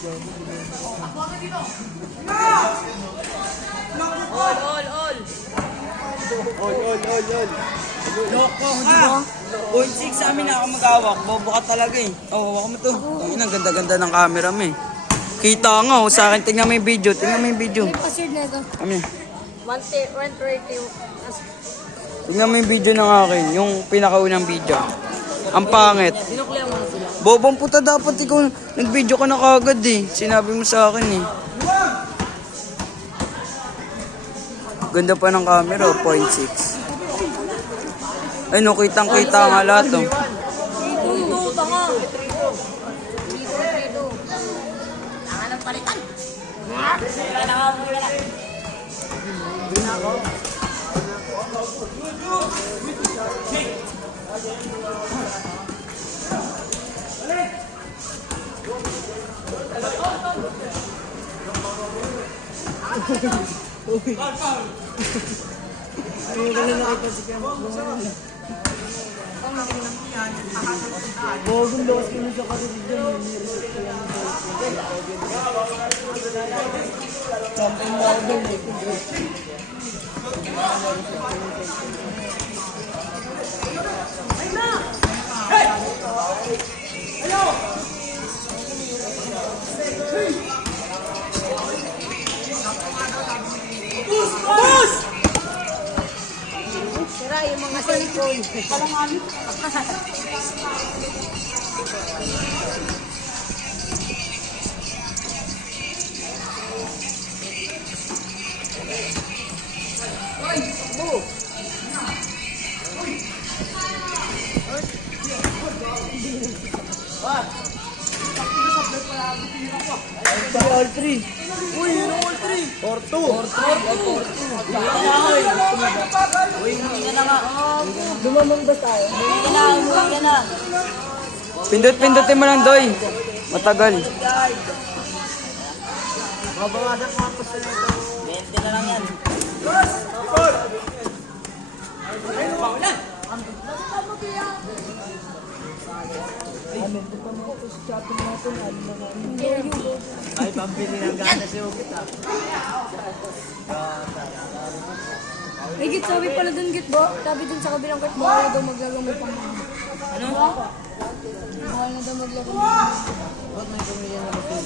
All. Loko, di ba? 0.6 sa amin na ako mag-awak. Bobo ka talaga eh. Oo, hawak mo to. Ang ganda-ganda ng camera mo eh. Kita nga oh, sa akin. Tingnan mo yung video. Password na ito. Kami. 130. Tingnan mo yung video ng akin. Yung pinakaunang video. Ang pangit. Sinuklihan mo na sila. Bobong puta, dapat ikaw nag-video ka na kagad eh. Sinabi mo sa akin eh. Ganda pa ng camera, 0.6. Ay no, kitang-kita nga lahat oh. Ito, tanga. Tanga ng palitan. Bogong lakas ko na sa karinig dyan. Champion mo ako dyan. Sira yung mga cellphone. All 3. Uy, yun all 3. 4-2. Uy, hindi ka na nga. Dumamang ba tayo? Hindi ka na. Pindot-pindotin mo lang, Doy. Matagal. Mabawasan mo ako sa nito. 20 na lang yan. Ay, pambili ng gana si Ukit ah. Git, sabi pala dun, Git, bo. Sabi dun sa kabilang Git, bawal na daw maglagamay pang Ano? bawal na daw maglagamay. Ba't may pamilya na ba ito?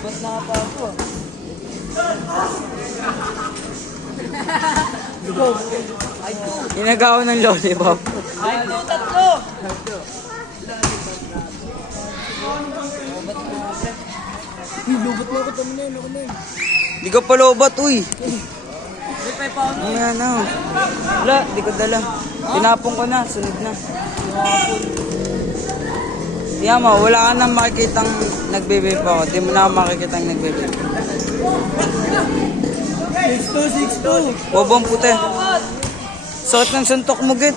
Ba't nakapa ako? Inagawa ng lollipop. Ay, tatlo! Lubot na ako, tama na yun, ako na yun. Di ka pa lobat, uy. Ayan na. Wala, di ko dala. Tinapong ko na, sunod na. Tiyan mo, wala ka nang makikitang nagbe-vape ako. Di mo na ako makikitang nagbe-vape. 6-2. Bobong puti. Sakit ng suntok mo, Git.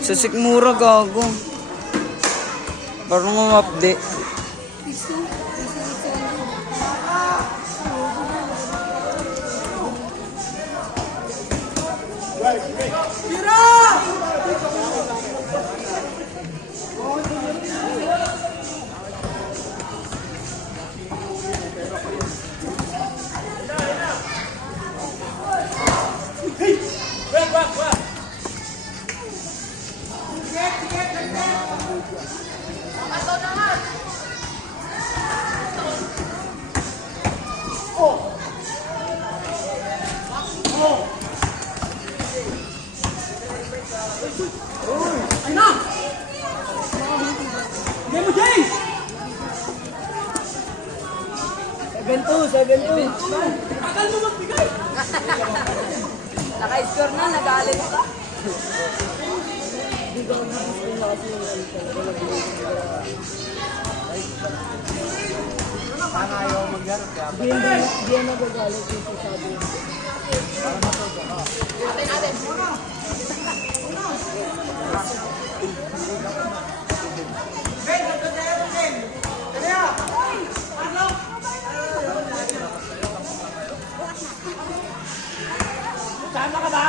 Sa sikmura, gago. Parang umapde. Naka-score na, nag-aalit ka. Hindi yan nagagalit yung sasabi. Tama ka ba?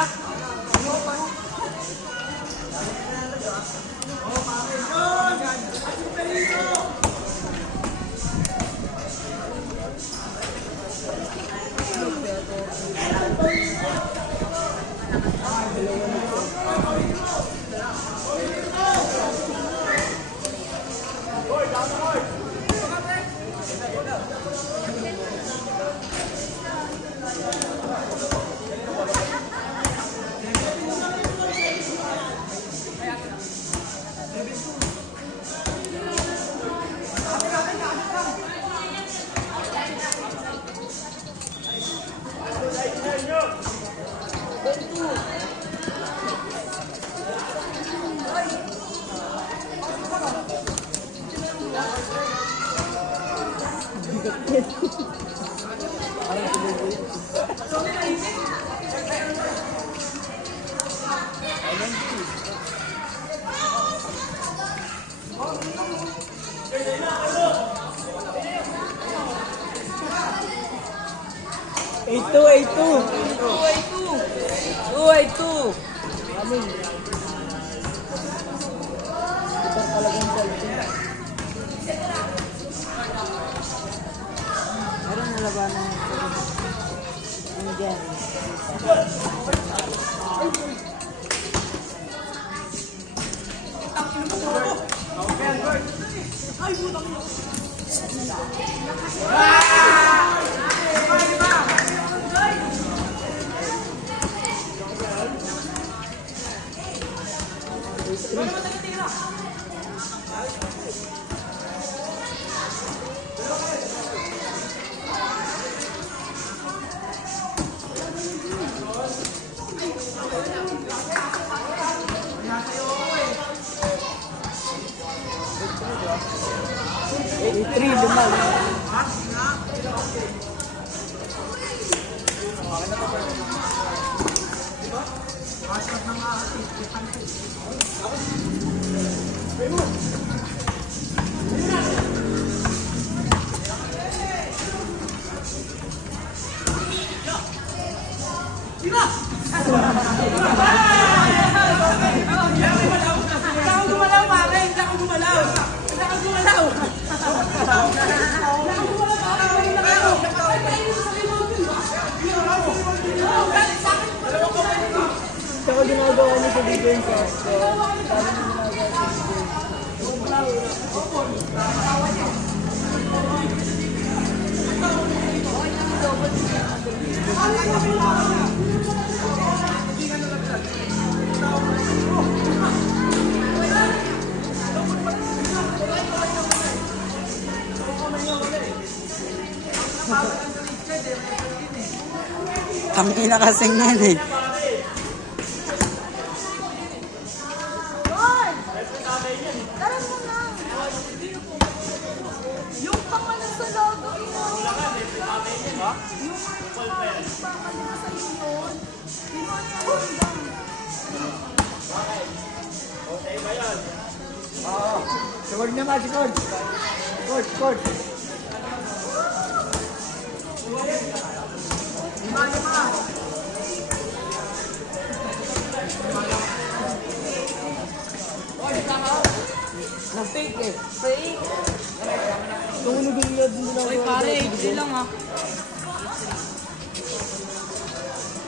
Meron na labanan ng dyan. Saka ginagawa niya sa video yung sauce. So, dami niya ginagawa Tangina kasing yan eh. Tara mo na! Yung pangalan sa logo yun! Yung pangalan sa yun! Score naman si Coach. Coach. Nag-fake eh. Fake. Tumunog yung lod din na. Uy pare, easy lang ha.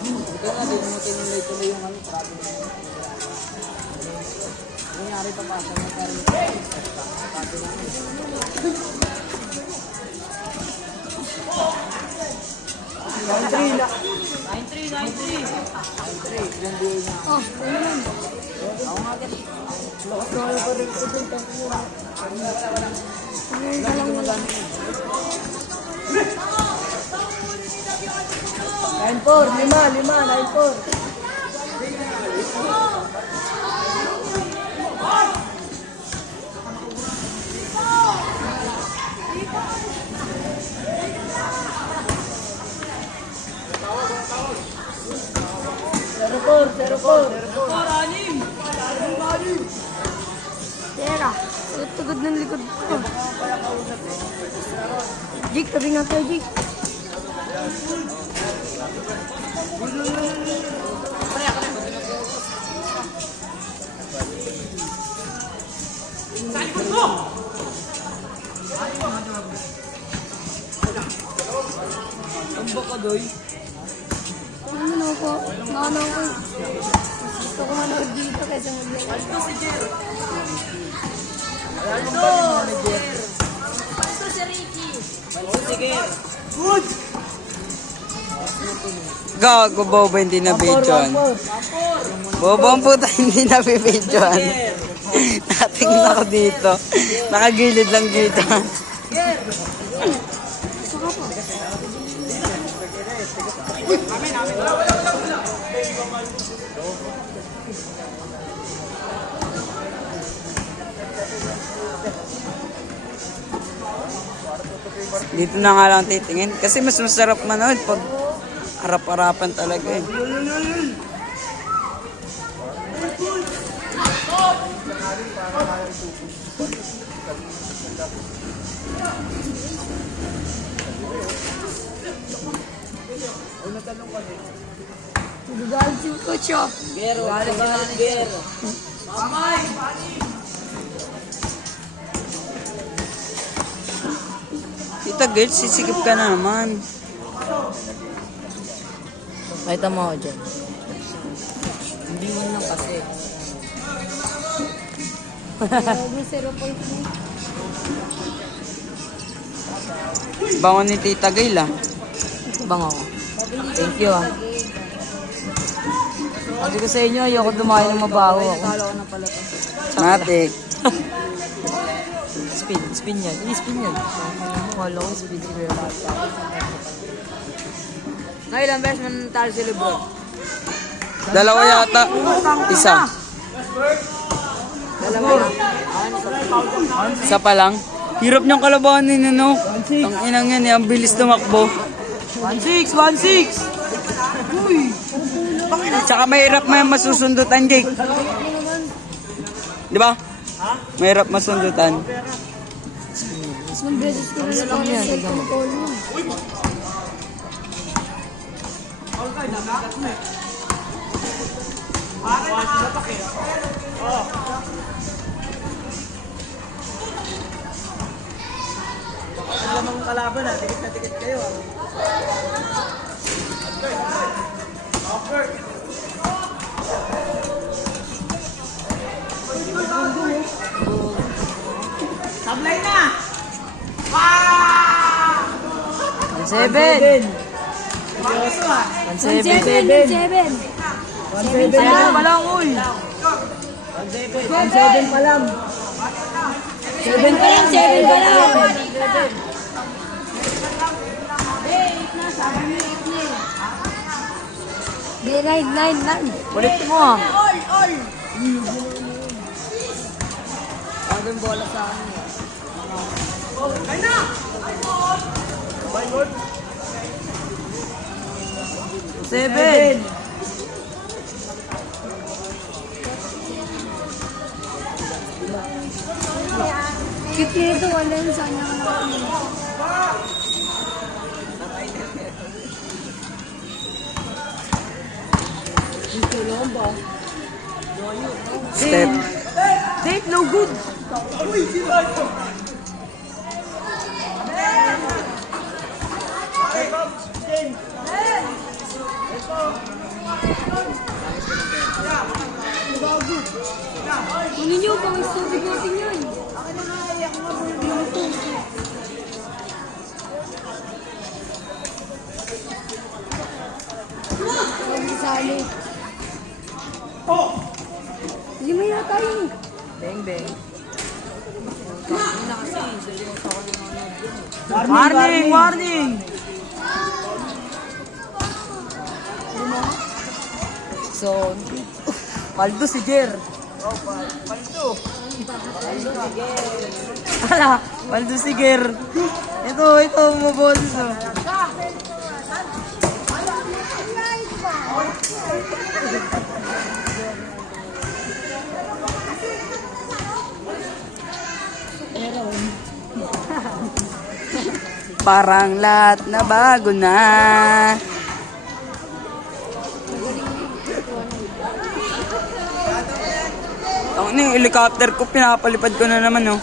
Ito na, di mo tinuloy tuloy yung ano, travel na yun. Nangyari pa pa sa mga parang Oh, ano naman? ako nga ganun. Lakas na kayo pa rin ito din. Nine four, lima, 9-4. Tera, tugod ng likod ko. Jake, tabi nga kayo, Jake. Ano na ako? Naano ko. Gusto ko manood dito kaysa mag-live. Gago, bobo, hindi na videoan. Bobo ang puta, hindi na videoan. Natingin ako dito. Nakagilid lang dito. Dito na nga lang titingin. Kasi mas masarap manood pag harap-harapan talaga eh. Tudugal si Coach, oh. Tita Girl, sisikip ka naman. Kahit mo ako dyan. Hindi mo lang kasi. May 0.3. Bangon ni Tita Girl ah. Bang ako. Thank you ah. Sabi ko sa inyo, ayoko dumayo ng mabaho ako. Matik. Spin yan. Hindi spin yan. Wala ko spin si Kuya. Ngayon, best man talo si Lebron. Dalawa yata. Isa. Isa pa lang. Hirap niyang kalabanin ano. Ang inang yan eh, ang bilis tumakbo. 1-6! 1-6! Tsaka mahirap may masusundutan, Jake. Di ba? Mahirap masundutan. Isang beses ko rin ako sa cellphone call mo. Alam mo kalaban ah, tikit na tikit kayo ah. Sablay na! 1-7! 1-7. 1-7 pa lang, uy! 1-7 pa lang. 7 pa lang, 7 pa lang. Di, 9. Balik mo ah. Ang bola sa akin eh. Seven! Cute nito, wala yung sana. Step. Dave, no good! Kunin niyo, bang istubig natin yan. Sali. Hindi mo yata yun. Bang, bang. Warning! Warning! So, paldo si Jer. Paldo si Jer. Ito, maboses oh. Parang lahat na bago na. Ang yung helicopter ko, pinapalipad ko na naman, oh.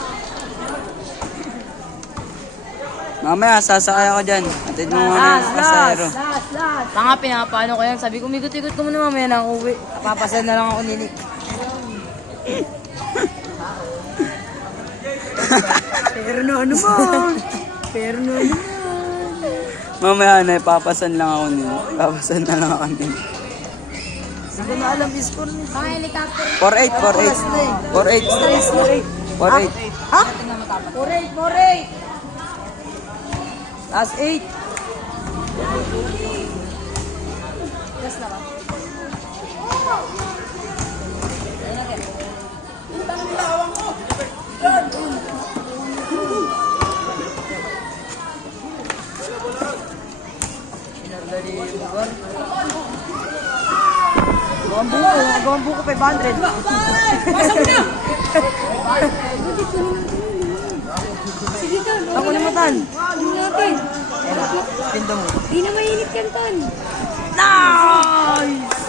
Mamaya, sasakay ako dyan. Atid mo mga pasahero. Tanga, pinapaano ko yan. Sabi ko, migot-igot ko muna mamaya na uwi. Papasan na lang ako ni Nick. Pero na naman. Pero na naman. Mamaya na, papasan lang ako nila. Papasan na lang ako nila. Hindi na alam yung score niya. Mga helicopter. 4-8, 4-8. 4-8. 4-8. Ha? 4-8. Last 8. Last na ba? Gawang buko 500. Sige ka. Ako na matan. Ano natin? Pindo mo. Di na mainit yan, Ton. Nice!